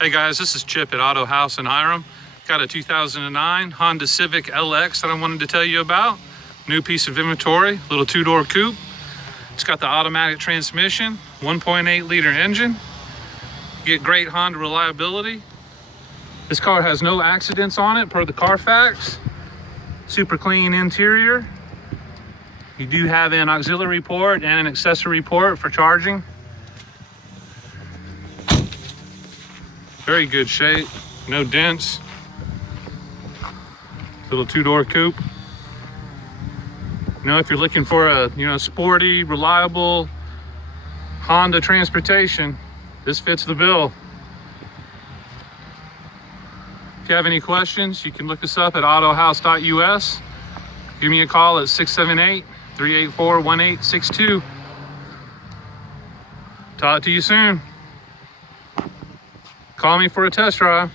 Hey guys, this is Chip at Auto House in Hiram. Got a 2009 Honda Civic LX that I wanted to tell you about. New piece of inventory, little two-door coupe. It's got the automatic transmission, 1.8 liter engine. Get great Honda reliability. This car has no accidents on it per the Carfax. Super clean interior. You do have an auxiliary port and an accessory port for charging. Very good shape, no dents. Little two-door coupe. You know, if you're looking for a sporty, reliable Honda transportation, this fits the bill. If you have any questions, you can look us up at Autohouse.US. Give me a call at 678-384-1862. Talk to you soon. Call me for a test drive.